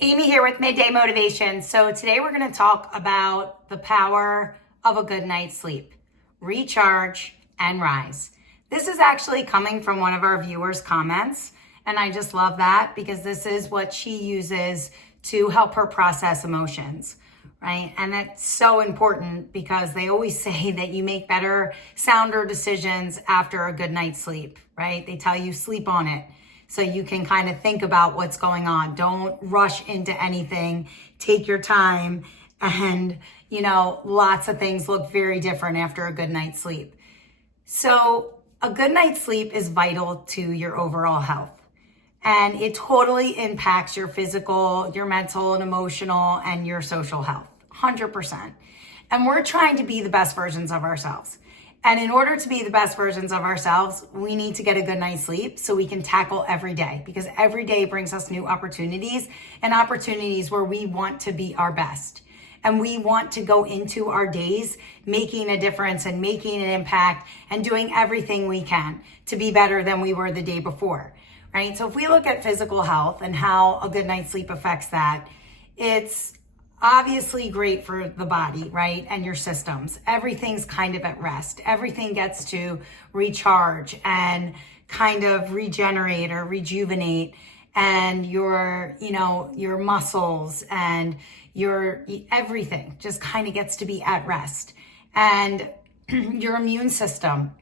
Amy here with Midday Motivation. So today we're going to talk about the power of a good night's sleep, recharge, and rise. This is actually coming from one of our viewers' comments, and I just love that because this is what she uses to help her process emotions, right? And that's so important because they always say that you make better, sounder decisions after a good night's sleep, right? They tell you sleep on it, so you can kind of think about what's going on. Don't rush into anything. Take your time. And, lots of things look very different after a good night's sleep. So a good night's sleep is vital to your overall health. And it totally impacts your physical, your mental and emotional, and your social health, 100%. And we're trying to be the best versions of ourselves. And in order to be the best versions of ourselves, we need to get a good night's sleep so we can tackle every day, because every day brings us new opportunities and opportunities where we want to be our best. And we want to go into our days making a difference and making an impact and doing everything we can to be better than we were the day before, right? So if we look at physical health and how a good night's sleep affects that, it's obviously great for the body, right? And your systems. Everything's kind of at rest. Everything gets to recharge and kind of regenerate or rejuvenate. And your muscles and your everything just kind of gets to be at rest. And your immune system,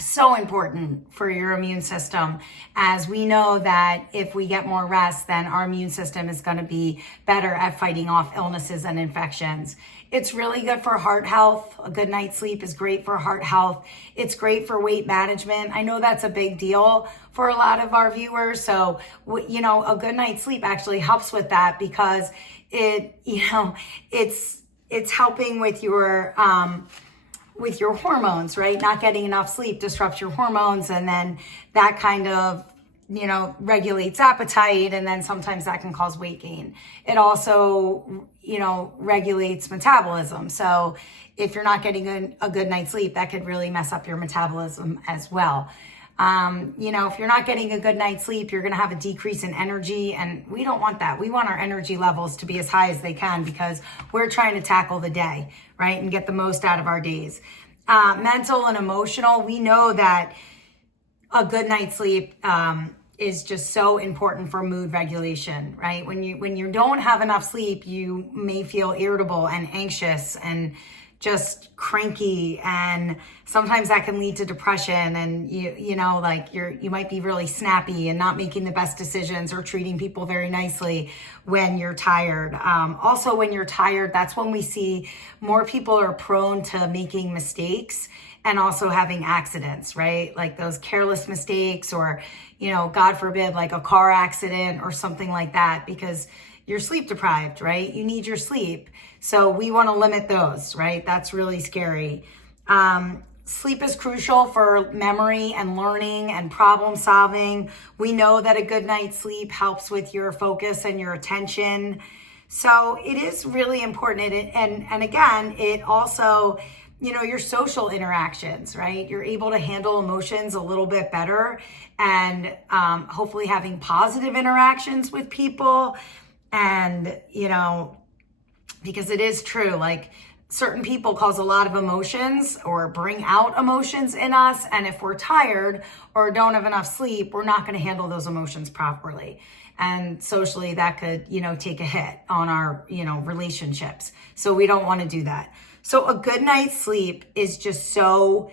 so important for your immune system, as we know that if we get more rest, then our immune system is going to be better at fighting off illnesses and infections. It's really good for heart health. A good night's sleep is great for heart health. It's great for weight management. I know that's a big deal for a lot of our viewers. So, a good night's sleep actually helps with that because it's helping with your hormones, right? Not getting enough sleep disrupts your hormones, and then that kind of, regulates appetite, and then sometimes that can cause weight gain. It also, regulates metabolism. So if you're not getting a good night's sleep, that could really mess up your metabolism as well. If you're not getting a good night's sleep, you're going to have a decrease in energy, and we don't want that. We want our energy levels to be as high as they can because we're trying to tackle the day, right? And get the most out of our days. Mental and emotional, we know that a good night's sleep, is just so important for mood regulation, right? When you don't have enough sleep, you may feel irritable and anxious and just cranky, and sometimes that can lead to depression, and you might be really snappy and not making the best decisions or treating people very nicely when you're tired. Also, when you're tired, that's when we see more people are prone to making mistakes and also having accidents, right? Like those careless mistakes, or God forbid, like a car accident or something like that, because you're sleep deprived, right? You need your sleep. So we want to limit those, right? That's really scary. Sleep is crucial for memory and learning and problem solving. We know that a good night's sleep helps with your focus and your attention. So it is really important. And again, it also, your social interactions, right? You're able to handle emotions a little bit better, and hopefully having positive interactions with people. And, because it is true, like certain people cause a lot of emotions or bring out emotions in us. And if we're tired or don't have enough sleep, we're not going to handle those emotions properly. And socially, that could, take a hit on our, relationships. So we don't want to do that. So a good night's sleep is just so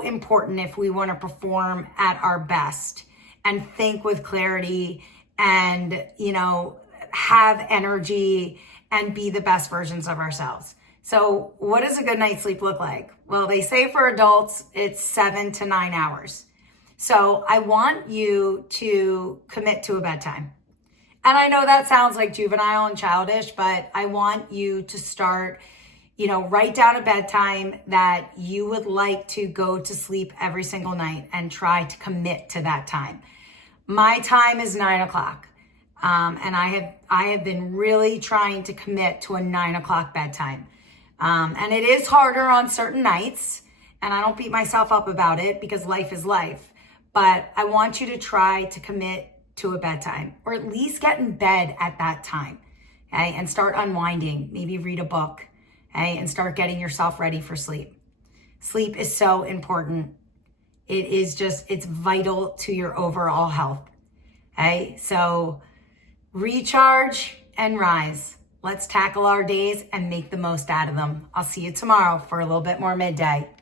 important if we want to perform at our best and think with clarity and, have energy and be the best versions of ourselves. So what does a good night's sleep look like? Well, they say for adults, it's 7 to 9 hours. So I want you to commit to a bedtime. And I know that sounds like juvenile and childish, but I want you to start, write down a bedtime that you would like to go to sleep every single night and try to commit to that time. My time is 9 o'clock. And I have been really trying to commit to a 9 o'clock bedtime. And it is harder on certain nights, and I don't beat myself up about it because life is life. But I want you to try to commit to a bedtime, or at least get in bed at that time, okay? And start unwinding, maybe read a book, okay? And start getting yourself ready for sleep. Sleep is so important. It's vital to your overall health, okay? So recharge and rise. Let's tackle our days and make the most out of them. I'll see you tomorrow for a little bit more midday.